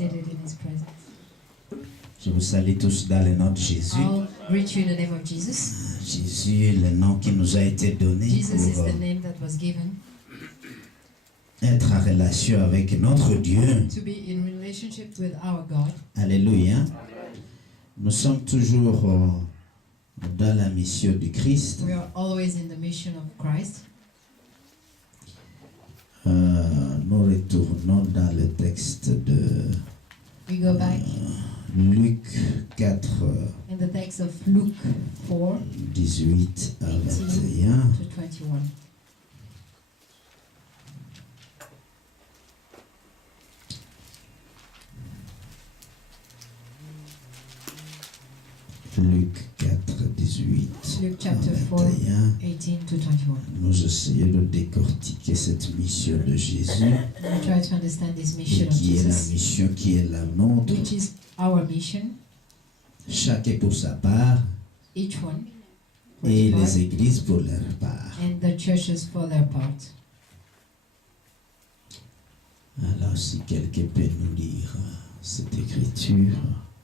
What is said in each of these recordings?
seated in His presence. Je vous salue tous dans le nom de Jésus. I'll greet you in the name of Jesus. Jésus est le nom qui nous a été donné Jesus is pour the name that was given être en relation avec notre Dieu. to be in relationship with our God. Alléluia. Nous sommes toujours dans la mission du Christ. We are always in the mission of Christ. Nous retournons dans le texte de We go back Luc 4, in the text of Luke 4, 18 à 18 21. to 21. Luc 4, 18 Luke à chapter 4, 21. 18 to 21. Nous essayons de décortiquer cette mission de Jésus, We try to understand this et mission of qui est la Jesus, mission qui est la nôtre, which is our mission, chacun pour sa part, each one, for et his part, les églises pour leur part. and the churches for their part. Alors, si quelqu'un peut nous lire cette écriture,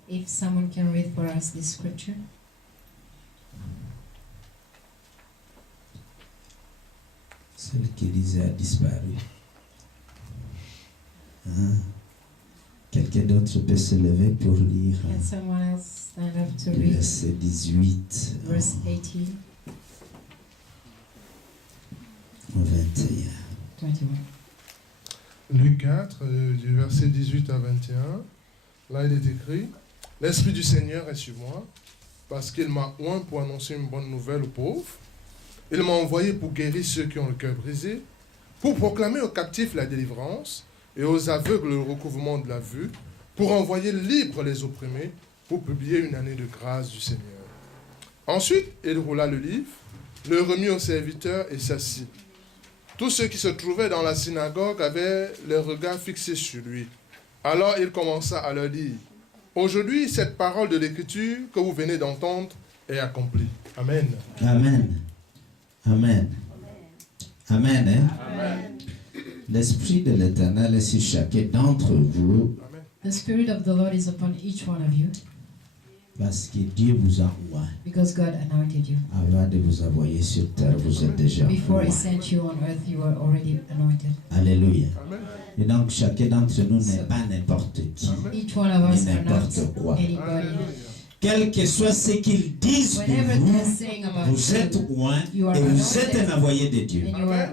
If someone can read for us this scripture. celle qui lisait a disparu. Hein? Quelqu'un d'autre peut se lever pour lire Can someone else stand up to le read verset 18 verse 18, au 21. 21? Luc 4, du verset 18 à 21. Là, il est écrit « L'Esprit du Seigneur est sur moi, parce qu'il m'a oint pour annoncer une bonne nouvelle aux pauvres. Il m'a envoyé pour guérir ceux qui ont le cœur brisé, pour proclamer aux captifs la délivrance et aux aveugles le recouvrement de la vue, pour envoyer libres les opprimés, pour publier une année de grâce du Seigneur. » Ensuite, il roula le livre, le remit au serviteur et s'assit. Tous ceux qui se trouvaient dans la synagogue avaient les regards fixés sur lui. Alors il commença à leur dire, « Aujourd'hui, cette parole de l'Écriture que vous venez d'entendre est accomplie. » Amen. Amen. Amen. Amen. Hein? Amen. L'Esprit de l'Éternel est sur chacun d'entre vous, Amen. The Spirit of the Lord is upon each one of you, parce que Dieu vous a oint. because God anointed you. Avant de vous envoyer sur terre, vous êtes déjà Before He oint. sent you on earth, you were already anointed. Alléluia. Amen. Et donc, chacun d'entre nous n'est pas n'importe qui. Each one of us Mais are not n'importe quoi. anybody. Alléluia. Quel que soit ce qu'ils disent de Whatever vous, they're saying about vous êtes you, oint you are et vous êtes anointed. un envoyé de Dieu. and you are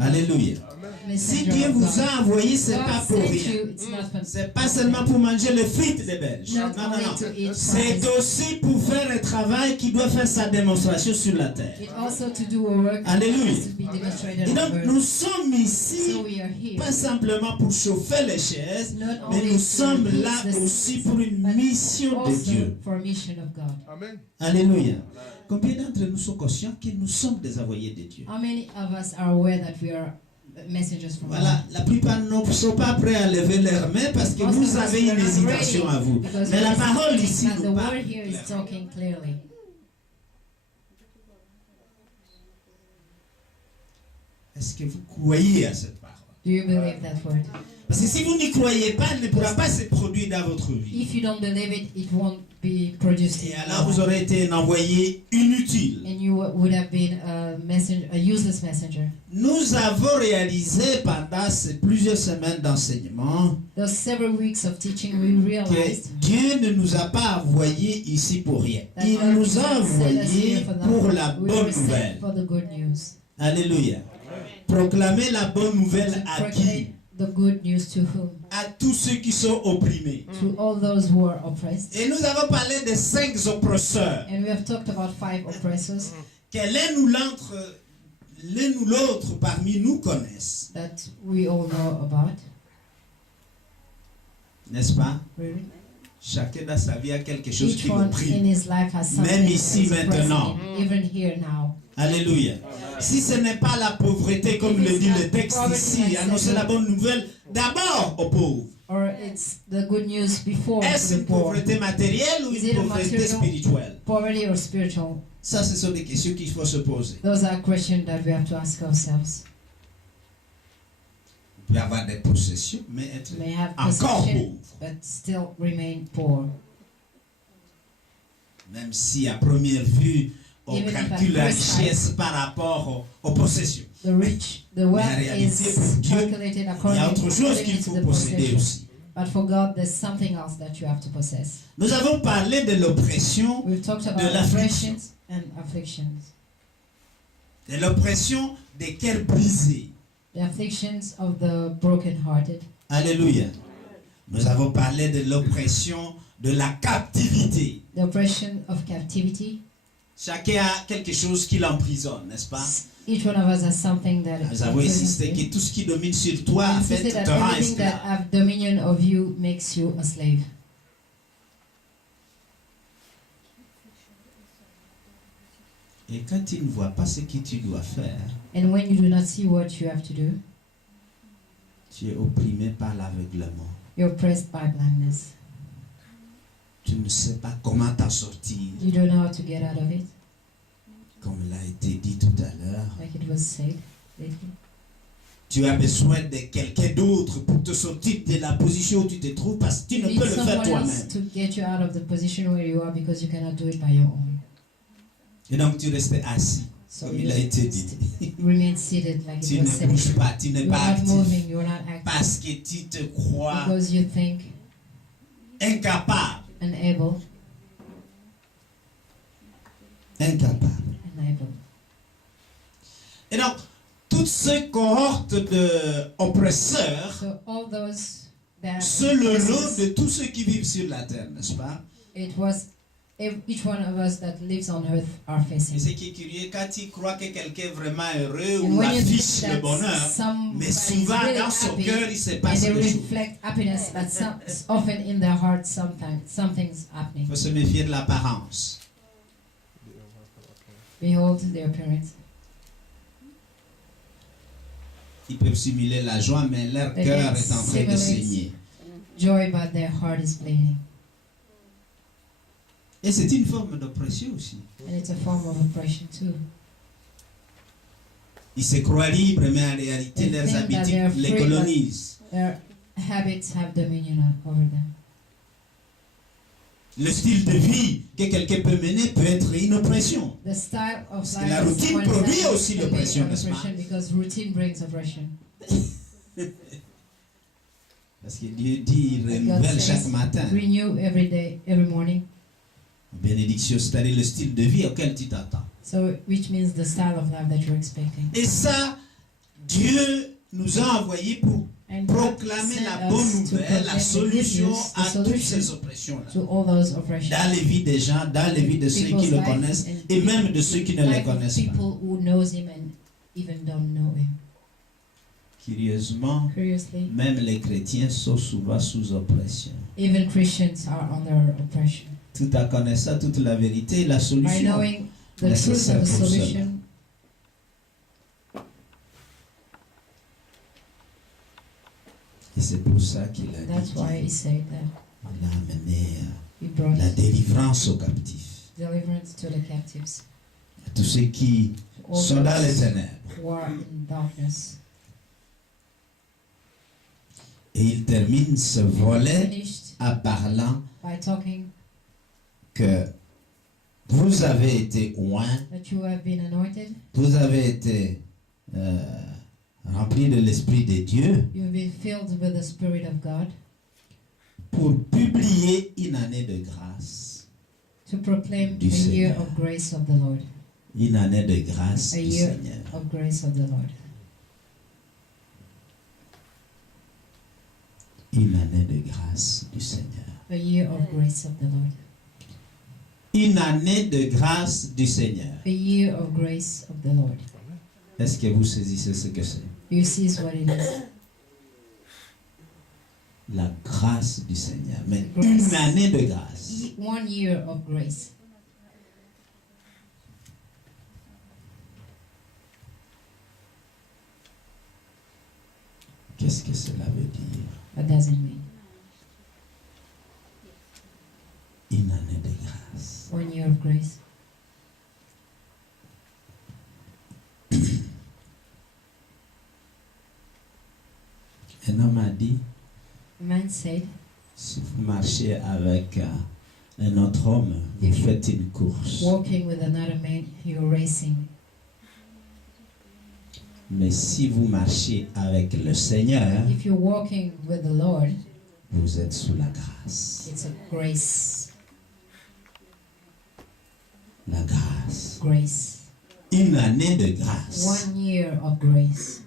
Alléluia. Amen. Si messenger Dieu of vous God. a envoyé, c'est God pas pour sent rien. you, it's not for C'est pas seulement pour manger le frites des Belges. Not Non, non, only non. to eat C'est fries. aussi pour faire un travail qui doit faire sa démonstration sur la terre. It also to do a work that Alléluia. has to be demonstrated Et on donc, earth. nous sommes ici, So we are here. pas simplement pour chauffer les chaises, Not mais only nous to sommes heat là the aussi seats, pour une but mission de also Dieu. for a mission of God. Amen. Alléluia. Combien d'entre nous sont conscients que nous sommes des envoyés de Dieu? How many of us are aware that we are messengers from Voilà, God? la plupart ne sont pas prêts à lever leurs mains parce que Most vous of us avez are une not hésitation ready à vous. because Mais la we're parole hesitating, ici but the nous parle. word here is talking clearly. Est-ce que vous croyez à cette parole? Do you believe that word? Parce que si vous n'y croyez pas, elle ne pourra pas se produire dans votre vie. If you don't believe it, it won't be produced. Et in alors vous your life. aurez été un envoyé inutile. And you would have been a useless messenger. Nous avons réalisé pendant ces plusieurs semaines d'enseignement Those several weeks of teaching, we realized que Dieu ne nous a pas envoyés ici pour rien. that Il God nous a didn't send us envoyés here for nothing. pour la We bonne were sent nouvelle. for the good news. Alléluia. Proclamer la bonne nouvelle To à qui? proclaim the good news to whom? À tous ceux qui sont opprimés. To all those who are oppressed. Et nous avons parlé des 5 oppresseurs And we have talked about 5 oppressors que l'un ou l'autre parmi nous connaissent. that we all know about. N'est-ce pas? Really? Chacun dans sa vie a quelque chose Each qui one in l'opprime. his life has something Même that ici, is maintenant. oppressing him, even here now. Alléluia. Si ce n'est pas la pauvreté, comme le dit le texte ici, annoncer la bonne nouvelle d'abord aux pauvres. Or it's the good news before Est-ce the une poor. pauvreté matérielle ou Is une it a pauvreté material spirituelle? poverty or spiritual? Ça, ce sont des questions qu'il faut se poser. Those are questions that we have to ask ourselves. peut avoir des possessions, mais être may have encore possession, pauvre. but still remain poor. Même si à première vue, on Even if at calcule la first sight, richesse par rapport aux possessions. The wealth réalité, is pour Dieu, calculated Il y a according autre chose qu'il to faut the posséder possession. aussi. But for God, there's something else that you have to possess. Nous avons parlé de l'oppression, We've talked about de l'affliction, oppressions and afflictions. de l'oppression des cœurs brisés. The afflictions of the brokenhearted. Alléluia. Nous avons parlé de l'oppression de la captivité. The oppression of captivity. Chacun a quelque chose qui l'emprisonne, n'est-ce pas? Each one of us has something that Nous avons insisté que tout ce qui domine sur toi, en fait, that te rend everything that esclave. have dominion of you makes you a slave. Et quand tu ne vois pas ce que tu dois faire, And when you do not see what you have to do, tu es opprimé par l'aveuglement. you're oppressed by blindness. Tu ne sais pas comment t'en sortir. You don't know how to get out of it, Comme l'a été dit tout à l'heure, like it was said lately. tu as besoin de quelqu'un d'autre pour te sortir de la position où tu te trouves parce que tu ne You peux need le faire someone toi-même. else to get you out of the position where you are because you cannot do it by your own. Et donc tu restes assis, So comme you il a été dit. remain seated like Tu it was ne said. bouges pas, tu n'es You're pas not actif. moving, you're not active Parce que tu te crois because you think incapable. unable. Et donc, toutes ces cohortes d'oppresseurs, So all those that c'est le lot de tous ceux qui vivent sur la terre, n'est-ce pas? it was each one of us that lives on earth are Et facing. ce qui est curieux, quand tu crois que quelqu'un est vraiment heureux And ou when you affiche think le that bonheur, somebody mais is souvent really dans son happy cœur, il se and passe they quelque chose. reflect happiness, but often in their heart something's happening. Il faut se méfier de l'apparence. Behold their appearance. Ils peuvent simuler la joie, mais leur They cœur can est en train de simulate saigner. joy, but their heart is bleeding. Et c'est une forme d'oppression aussi. And it's a form of oppression too. Ils se croient libres, mais en réalité, They leurs think that habitudes they're les free, colonisent. Their habits have dominion over them. Le style de vie que quelqu'un peut mener peut être une oppression. The style of Parce que life la of routine someone produit else aussi can be l'oppression, an n'est-ce pas? oppression because routine brings oppression. Parce que Dieu dit, il God renouvelle says, chaque matin. Renew every day, every morning. Bénédiction, c'est-à-dire le style de vie auquel tu t'attends. So, which means the style of life that you're expecting. Et ça, Dieu nous a envoyés pour And God proclamer sent la us bonne to nouvelle, proclaim la the solution good news, the à toutes solution ces oppressions-là. to all those oppressions. Dans les vies des gens, dans les vies de ceux qui People's le life connaissent and et même de ceux qui ne le life of connaissent pas. people who knows him and even don't know him. Curieusement, Curiously, même les chrétiens sont souvent sous oppression. even Christians are under oppression. Tout en connaissant toute la vérité et la By solution. knowing the truth nécessaire and the pour cela. solution, Et c'est pour ça qu'il a that's dit why he qu'il said that a amené he brought la délivrance aux captifs. deliverance to the captives, À tous ceux qui to all sont dans les those ténèbres. who are in darkness. Et il termine ce volet Finished en parlant by talking que vous avez été oints, that you have been anointed, vous avez été remplis de l'Esprit de Dieu you've been filled with the Spirit of God pour publier une année de grâce. to proclaim Du a year Seigneur. of grace of the Lord. Une année de grâce A du year Seigneur. of grace of the Lord. Une année de grâce du Seigneur. A year of grace of the Lord. Une année de grâce du Seigneur. A year of grace of the Lord. Est-ce que vous saisissez ce que c'est? You see what it is. La grâce du Seigneur. Mais Grâce. une année de grâce. 1 year of grace. Qu'est-ce que cela veut dire? What does it mean? Une année de grâce. 1 year of grace. Un homme a dit, A man said, si vous marchez avec un autre homme, vous faites une course. walking with another man, you're racing. Mais si vous marchez avec le Seigneur, If you're walking with the Lord, vous êtes sous la grâce. it's a grace. La grâce. Grace. Une année de grâce. 1 year of grace.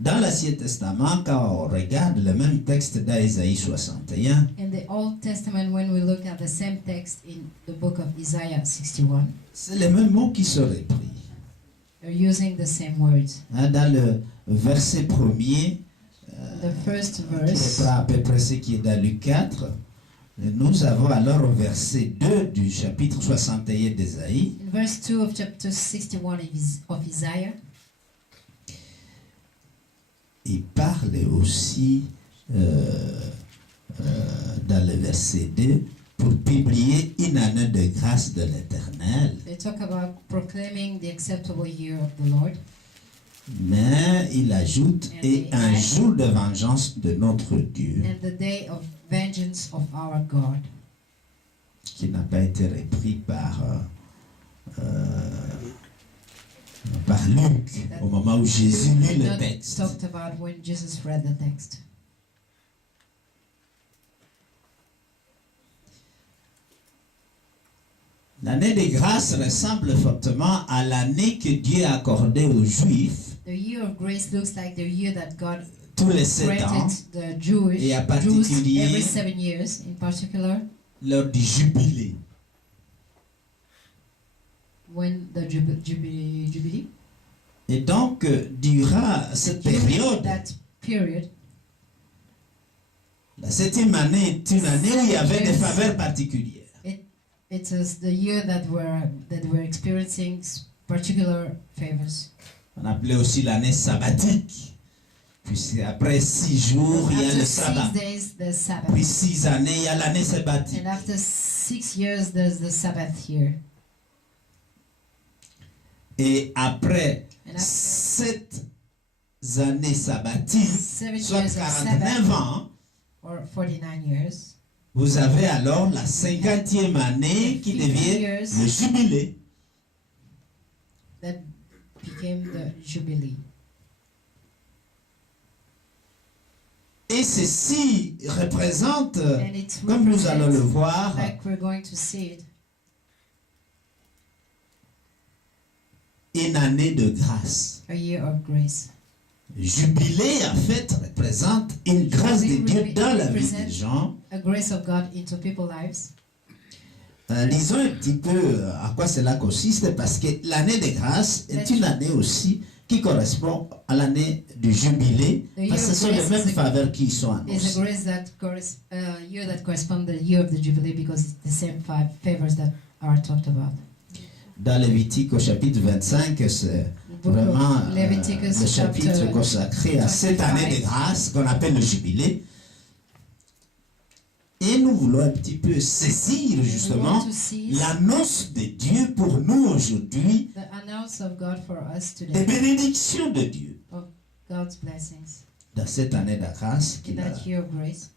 Dans l'Ancien Testament, quand on regarde le même texte d'Ésaïe 61, In the Old Testament, when we look at the same text in the book of Isaiah 61, c'est les mêmes mots qui sont repris. they're using the same words. Hein, dans le verset premier, The first qui verse, reprend à peu près ce qui est dans Luc 4, nous avons alors au verset 2 du chapitre 61 d'Ésaïe, in verse 2 of chapter 61 of Isaiah, il parle aussi dans le verset 2 pour publier une année de grâce de l'Éternel. they talk about proclaiming the acceptable year of the Lord. Mais il ajoute, et un jour de vengeance de notre Dieu, And the day of vengeance of our God, qui n'a pas été repris par Luc, au moment où Jésus lit le not texte. talked about when Jesus read the text. L'année de grâce ressemble fortement à l'année que Dieu a accordée aux Juifs The year of grace looks like the year that God tous les 7 ans, granted the Jews Et en Jews particulier- every 7 years, in particular lors du jubilé. when the Jubilee. Et donc, durant cette During période, that period, la 7e année est une année où il y avait des faveurs particulières. it is the year that we're experiencing particular favors. On appelait aussi l'année sabbatique. Puis après 6 jours, il y a After le 6 sabbat. days, the Sabbath. Puis 6 années, il y a l'année sabbatique. And after 6 years, there's the Sabbath year. Et après And after 7 années sabbatiques, 7 soit years of 49 Sabbath, ans, or 49 years, vous avez alors la 50e année qui 50 devient years. le jubilé. that became the Jubilee. Et ceci représente, And it comme nous allons le represents, voir, like we're going to see it, une année de grâce. a year of grace. Jubilé, en fait, représente une grâce de Dieu dans la vie des gens. A grace of God into people's lives. Lisons un petit peu à quoi cela consiste, parce que l'année de grâce est une année aussi qui correspond à l'année du jubilé, parce que ce sont les mêmes faveurs qui y sont It's a annoncées. grace that year that corresponds to the year of the Jubilee because it's the same 5 favors that are talked about. Dans Lévitique au chapitre 25, c'est The book vraiment of Leviticus le chapitre chapter consacré à cette année de grâce qu'on appelle le jubilé. Et nous voulons un petit peu saisir we want justement to see l'annonce de Dieu pour nous aujourd'hui, the announce of God for us des today, bénédictions de Dieu God's blessings dans cette année de grâce in qu'il a that year of grace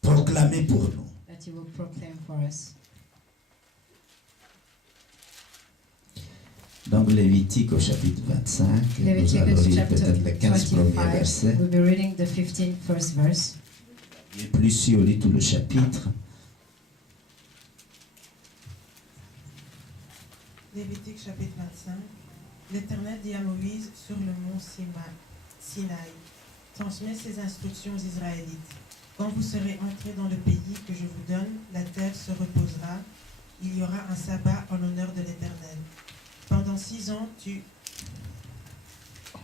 proclamée pour nous. that He will proclaim for us. Donc Lévitique au chapitre 25, nous allons Leviticus lire chapter peut-être les 15 premiers 25, versets. we'll be reading the 15th first verse. Et plus si on lit tout le chapitre. Lévitique chapitre 25. L'Éternel dit à Moïse sur le mont Sinaï, transmets ces instructions aux Israélites. Quand vous serez entrés dans le pays que je vous donne, la terre se reposera, il y aura un sabbat en l'honneur de l'Éternel. Pendant 6 ans, tu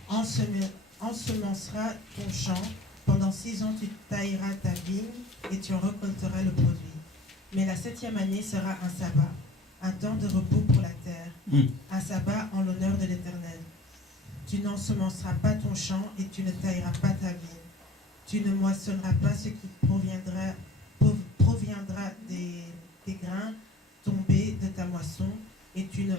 ensemenceras ton champ, pendant 6 ans, tu tailleras ta vigne et tu en récolteras le produit. Mais la 7e année sera un sabbat, un temps de repos pour la terre, un sabbat en l'honneur de l'Éternel. Tu n'ensemenceras pas ton champ et tu ne tailleras pas ta vigne. Tu ne moissonneras pas ce qui proviendra des grains tombés de ta moisson et tu ne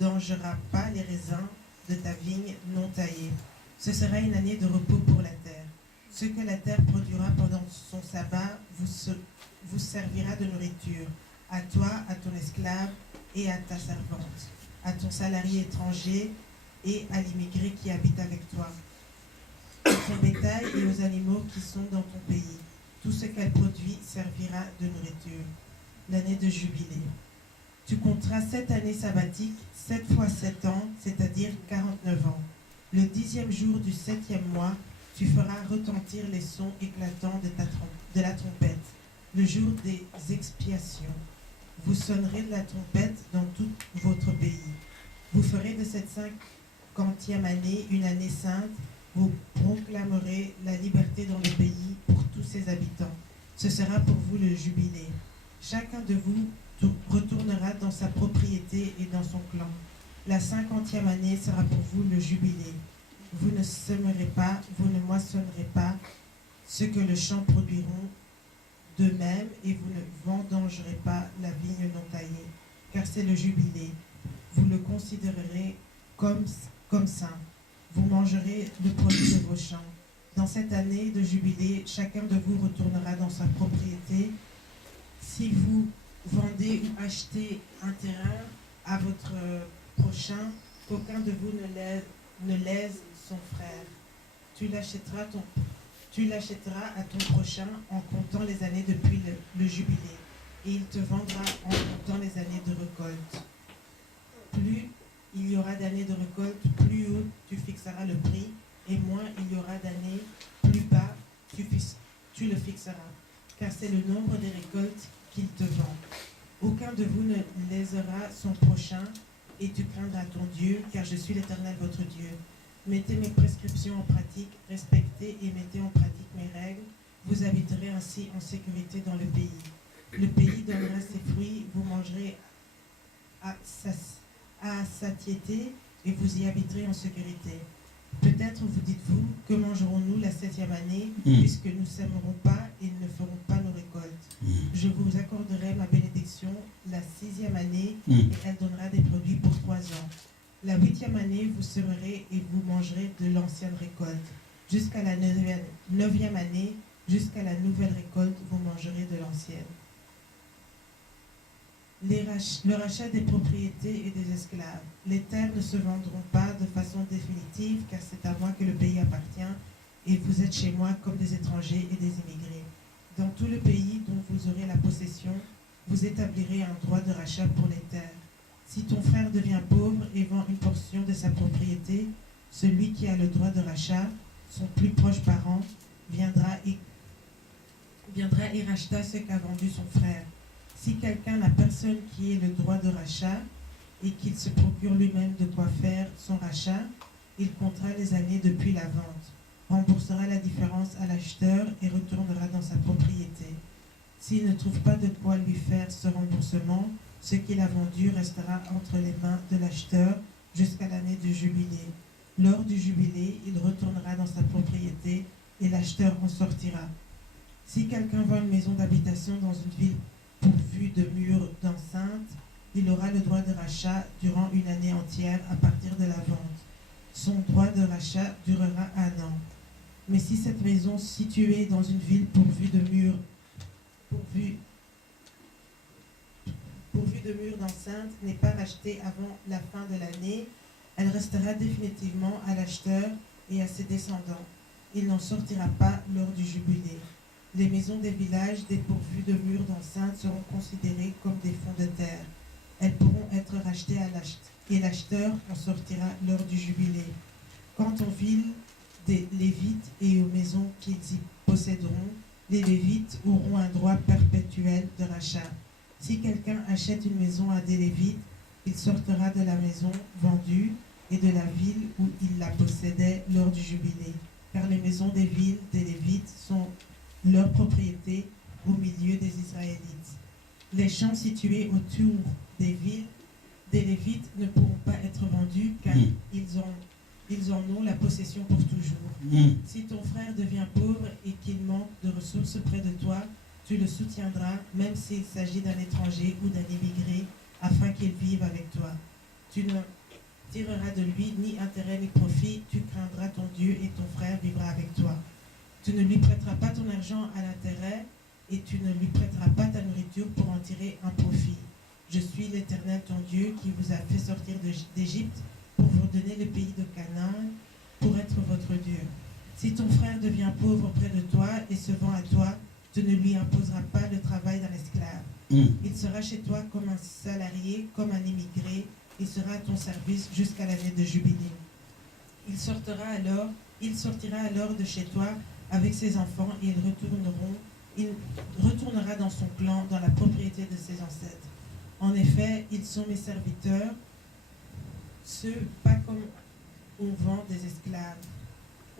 vendangeras pas les raisins de ta vigne non taillée. Ce sera une année de repos pour la terre. Ce que la terre produira pendant son sabbat vous servira de nourriture, à toi, à ton esclave et à ta servante, à ton salarié étranger et à l'immigré qui habite avec toi, à ton bétail et aux animaux qui sont dans ton pays. Tout ce qu'elle produit servira de nourriture. L'année de jubilé. Tu compteras 7 années sabbatiques, 7 fois 7 ans, c'est-à-dire 49 ans. Le 10e jour du 7e mois, tu feras retentir les sons éclatants de la trompette, le jour des expiations. Vous sonnerez de la trompette dans tout votre pays. Vous ferez de cette 50e année une année sainte. Vous proclamerez la liberté dans le pays pour tous ses habitants. Ce sera pour vous le jubilé. Chacun de vous retournera dans sa propriété et dans son clan. La 50e année sera pour vous le jubilé. Vous ne sèmerez pas, vous ne moissonnerez pas ce que le champ produiront d'eux-mêmes, et vous ne vendangerez pas la vigne non taillée, car c'est le jubilé. Vous le considérerez comme saint. Vous mangerez le produit de vos champs. Dans cette année de jubilé, chacun de vous retournera dans sa propriété. Si vous vendez ou achetez un terrain à votre prochain, qu'aucun de vous ne lèse son frère. Tu l'achèteras à ton prochain en comptant les années depuis le jubilé, et il te vendra en comptant les années de récolte. Plus il y aura d'années de récolte, plus haut tu fixeras le prix, et moins il y aura d'années, plus bas tu le fixeras, car c'est le nombre des récoltes qu'il te vend. Aucun de vous ne lésera son prochain, et tu craindras ton Dieu, car je suis l'Éternel votre Dieu. Mettez mes prescriptions en pratique, respectez et mettez en pratique mes règles. Vous habiterez ainsi en sécurité dans le pays. Le pays donnera ses fruits, vous mangerez à satiété et vous y habiterez en sécurité. Peut-être vous dites-vous, que mangerons-nous la 7e année, puisque nous ne sèmerons pas et ne ferons pas nos récoltes. Je vous accorderai ma bénédiction la 6e année, et elle donnera des produits pour 3 ans. La 8e année, vous semerez et vous mangerez de l'ancienne récolte. Jusqu'à la 9e année, jusqu'à la nouvelle récolte, vous mangerez de l'ancienne. Le rachat des propriétés et des esclaves. Les terres ne se vendront pas de façon définitive, car c'est à moi que le pays appartient, et vous êtes chez moi comme des étrangers et des immigrés. Dans tout le pays dont vous aurez la possession, vous établirez un droit de rachat pour les terres. Si ton frère devient pauvre et vend une portion de sa propriété, celui qui a le droit de rachat, son plus proche parent, viendra et racheta ce qu'a vendu son frère. Si quelqu'un n'a personne qui ait le droit de rachat et qu'il se procure lui-même de quoi faire son rachat, il comptera les années depuis la vente, remboursera la différence à l'acheteur et retournera dans sa propriété. S'il ne trouve pas de quoi lui faire ce remboursement, ce qu'il a vendu restera entre les mains de l'acheteur jusqu'à l'année de jubilé. Lors du jubilé, il retournera dans sa propriété et l'acheteur en sortira. Si quelqu'un vend une maison d'habitation dans une ville pourvue de murs d'enceinte, il aura le droit de rachat durant une année entière à partir de la vente. Son droit de rachat durera 1 an. Mais si cette maison située dans une ville pourvue de murs d'enceinte n'est pas rachetée avant la fin de l'année, elle restera définitivement à l'acheteur et à ses descendants. Il n'en sortira pas lors du jubilé. Les maisons des villages dépourvues de murs d'enceinte seront considérées comme des fonds de terre. Elles pourront être rachetées et l'acheteur en sortira lors du jubilé. Quant aux villes des Lévites et aux maisons qu'ils y posséderont, les Lévites auront un droit perpétuel de rachat. Si quelqu'un achète une maison à des Lévites, il sortira de la maison vendue et de la ville où il la possédait lors du jubilé, car les maisons des villes des Lévites sont leur propriété au milieu des Israélites. Les champs situés autour des villes des Lévites ne pourront pas être vendus, car ils en ont la possession pour toujours. Si ton frère devient pauvre et qu'il manque de ressources près de toi, tu le soutiendras, même s'il s'agit d'un étranger ou d'un immigré, afin qu'il vive avec toi. Tu tireras de lui ni intérêt ni profit, tu craindras ton Dieu et ton frère vivra avec toi. Tu ne lui prêteras pas ton argent à l'intérêt et tu ne lui prêteras pas ta nourriture pour en tirer un profit. Je suis l'Éternel ton Dieu qui vous a fait sortir d'Égypte pour vous donner le pays de Canaan pour être votre Dieu. Si ton frère devient pauvre auprès de toi et se vend à toi, tu ne lui imposeras pas le travail d'un esclave. Il sera chez toi comme un salarié, comme un immigré. Il sera à ton service jusqu'à l'année de jubilé. Il sortira alors de chez toi avec ses enfants et il retournera dans son clan, dans la propriété de ses ancêtres. En effet, ils sont mes serviteurs, ceux pas comme on vend des esclaves.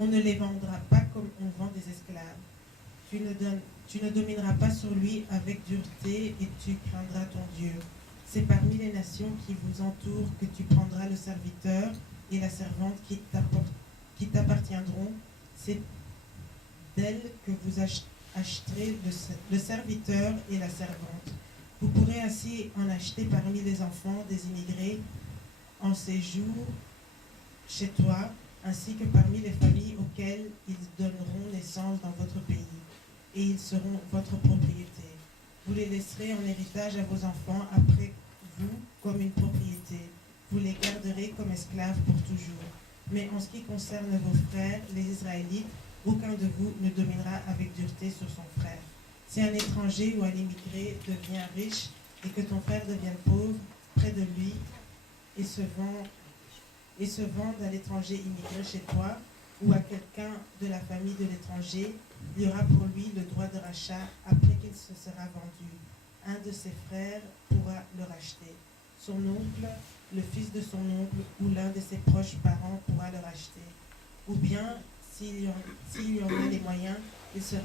On ne les vendra pas comme on vend des esclaves. Tu ne domineras pas sur lui avec dureté et tu craindras ton Dieu. C'est parmi les nations qui vous entourent que tu prendras le serviteur et la servante qui t'appartiendront. C'est d'elle que vous acheterez le serviteur et la servante. Vous pourrez ainsi en acheter parmi les enfants des immigrés en séjour chez toi, ainsi que parmi les familles auxquelles ils donneront naissance dans votre pays, et ils seront votre propriété. Vous les laisserez en héritage à vos enfants après vous comme une propriété. Vous les garderez comme esclaves pour toujours. Mais en ce qui concerne vos frères, les Israélites, aucun de vous ne dominera avec dureté sur son frère. Si un étranger ou un immigré devient riche et que ton frère devienne pauvre près de lui et se vende à l'étranger immigré chez toi ou à quelqu'un de la famille de l'étranger, il y aura pour lui le droit de rachat après qu'il se sera vendu. Un de ses frères pourra le racheter. Son oncle, le fils de son oncle ou l'un de ses proches parents pourra le racheter. Ou bien, s'il y en a les moyens, il se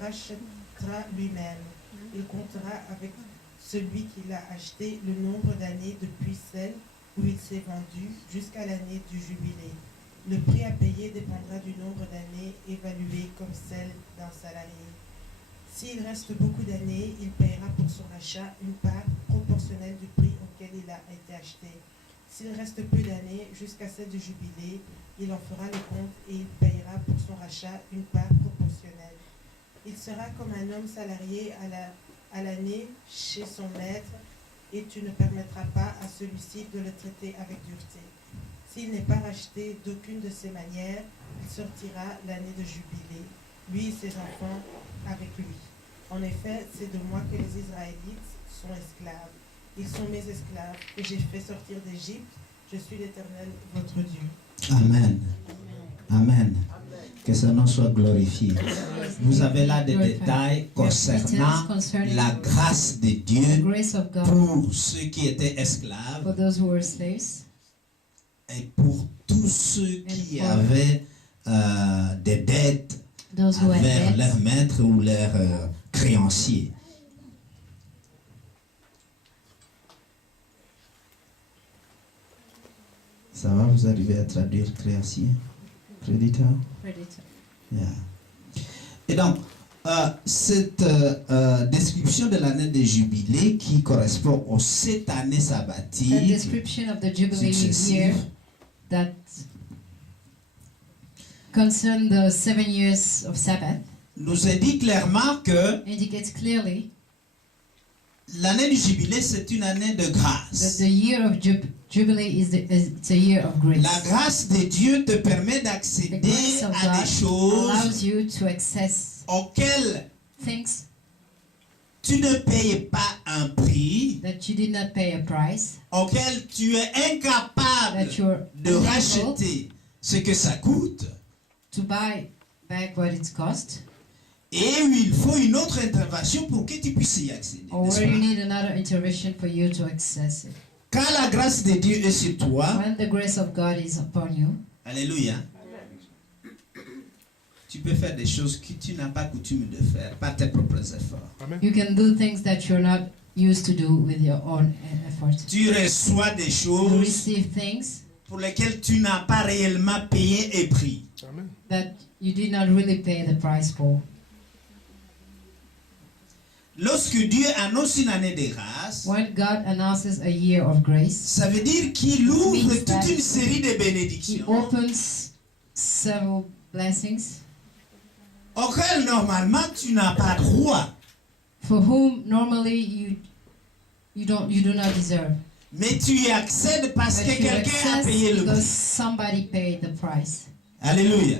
rachètera lui-même. Il comptera avec celui qui l'a acheté le nombre d'années depuis celle où il s'est vendu jusqu'à l'année du jubilé. Le prix à payer dépendra du nombre d'années évaluées comme celle d'un salarié. S'il reste beaucoup d'années, il paiera pour son achat une part proportionnelle du prix auquel il a été acheté. S'il reste peu d'années jusqu'à celle du jubilé, il en fera le compte et il paiera pour son rachat une part proportionnelle. Il sera comme un homme salarié à l'année chez son maître et tu ne permettras pas à celui-ci de le traiter avec dureté. S'il n'est pas racheté d'aucune de ces manières, il sortira l'année de jubilé, lui et ses enfants avec lui. En effet, c'est de moi que les Israélites sont esclaves. Ils sont mes esclaves que j'ai fait sortir d'Égypte. Je suis l'Éternel, votre Dieu. Amen. Amen. Que son nom soit glorifié. Vous avez là des détails concernant la grâce de Dieu pour ceux qui étaient esclaves et pour tous ceux qui avaient des dettes envers leur maître ou leur créancier. Ça va, vous arrivez à traduire créancier? Créditeur? Yeah. Et donc, cette description de l'année de jubilé qui correspond aux 7 années sabbatiques successives, that concern the 7 years of Sabbath nous indique clairement que indicates clearly l'année du jubilé, c'est une année de grâce. that the year of Jubilee it's a year of grace. La grâce de Dieu te permet The d'accéder grace of à God des choses allows you to access auxquelles things tu ne payes pas un prix, that you did not pay a price, auxquelles tu es incapable that you're de unable racheter ce que ça coûte, to buy back what it's cost, et où il faut une autre intervention pour que tu puisses y accéder. or n'est-ce where pas? you need another intervention for you to access it. Quand la grâce de Dieu est sur toi, When the grace of God is upon you, alléluia, tu peux faire des choses que tu n'as pas coutume de faire par tes propres efforts. Amen. you can do things that you're not used to do with your own efforts. Tu reçois des You choses receive things pour lesquelles tu n'as pas réellement payé et pris. Amen. that you did not really pay the price for. lorsque Dieu annonce une année de grâce, when God announces a year of grace, ça veut dire qu'il ouvre means toute that une série de He bénédictions opens several blessings auxquelles normalement tu n'as pas droit. for whom normally you do not deserve. Mais tu y accèdes parce But que you quelqu'un a access payé le because prix. somebody paid the price. Alléluia.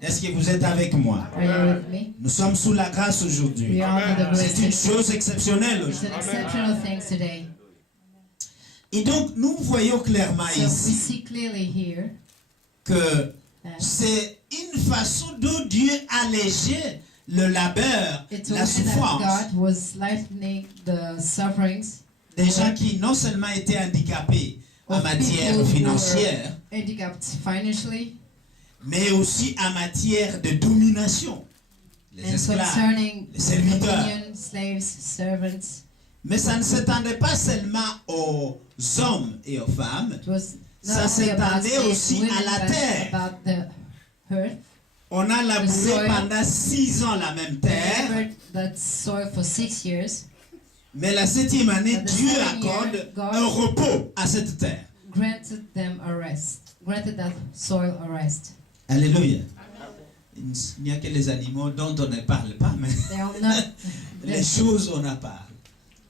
Est-ce que vous êtes avec moi? Are you with me? Nous sommes sous la grâce aujourd'hui. We are under the grace. C'est une chose exceptionnelle It's aujourd'hui. an exceptional thing today. Et donc, nous voyons clairement So we ici see clearly here que that c'est une façon dont Dieu allégeait le labeur, it's a la way that souffrance God was lightening the sufferings des gens qui non seulement étaient handicapés en of matière people who financière, were handicapped financially, mais aussi en matière de domination. Les and esclaves, concerning les serviteurs. dominion, slaves, servants. Mais ça ne s'étendait pas seulement aux hommes et aux femmes, It was ça not only about s'étendait slaves, aussi women, à la but terre. about the earth. On a labouré soil. pendant 6 ans la même They terre, labored that soil for 6 years, mais la 7e année, But the Dieu 7th accorde year, God- un repos à cette terre. granted them a rest, granted that soil a rest. Alléluia. Il n'y a que les animaux dont on ne parle pas, mais They are not, les choses on en parle.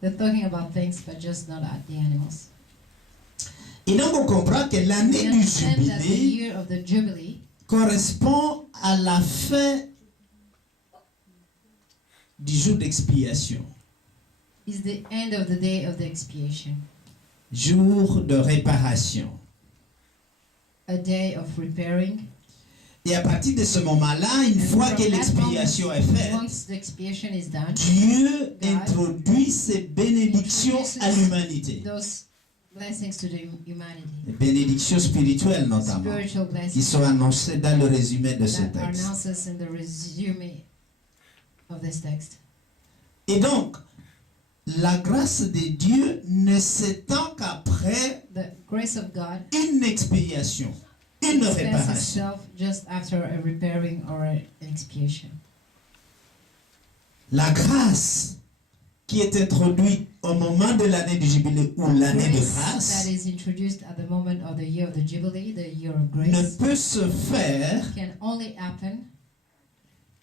they're talking about things, but just not at the animals. Et donc on comprend que We l'année du understand that the jubilé year of the Jubilee correspond à la fin du jour d'expiation, is the end of the day of the expiation, jour de réparation. a day of repairing. Et à partir de ce moment-là, une And fois from que that l'expiation moment, est faite, once the expiation is done, Dieu God introduit ses bénédictions à l'humanité. those blessings to the humanity, Les bénédictions spirituelles notamment, spiritual qui blessings sont annoncées dans le résumé de ce that are texte. announced in the resume of this text. Et donc, la grâce de Dieu ne s'étend qu'après The grace of God une expiation, une expresses réparation. itself just after a repairing or an expiation. La grâce qui est introduite au moment de l'année du jubilé ou l'année de Grace grâce that is introduced at the moment of the year of the Jubilee, the year of ne grace, peut se faire can only happen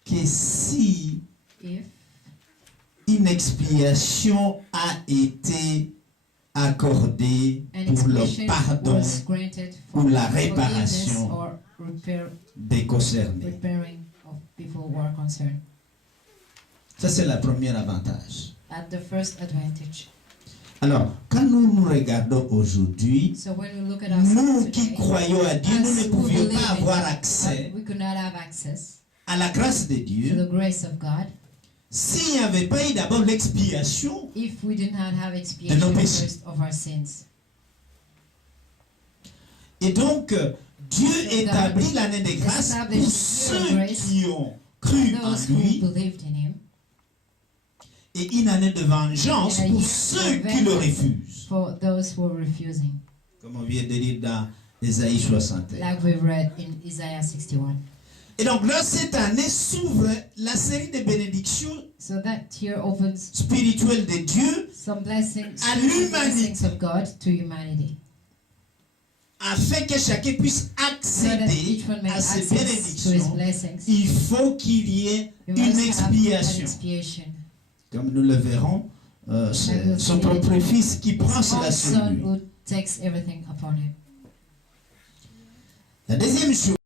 que si if une expiation a été accordée an pour le expiation pardon was granted for ou la forgiveness réparation or des concernés. repairing of people who are concerned. Ça, c'est le premier avantage. At the first advantage. Alors, quand nous regardons aujourd'hui, So when we look at nous ourselves qui today, croyons à Dieu, nous as ne who pouvions believe pas in avoir God, accès we could not have access à la grâce de to Dieu the grace of God s'il n'y avait pas eu d'abord l'expiation. if we did not have expiation nos péchés. first of our sins. Et donc, Dieu So établit God l'année de grâce pour established the ceux grace qui ont cru en Those who lui believed in Him, et une année de vengeance And a pour year ceux of qui le vengeance. refusent. for those who are refusing, Comme on vient de lire dans Ésaïe 61. like we read in Isaiah 61. Et donc là, cette année s'ouvre la série de bénédictions So that here opens spirituelles de Dieu some blessings, À spiritual l'humanité. blessings of God to humanity, afin que chacun puisse so that accéder each one may à ces access to His bénédictions. blessings. Il faut qu'il y ait We une must have an expiation. expiation. Comme nous le verrons, c'est son propre fils qui prend It's cela God's sur Son lui. who takes everything upon Him. La deuxième chose,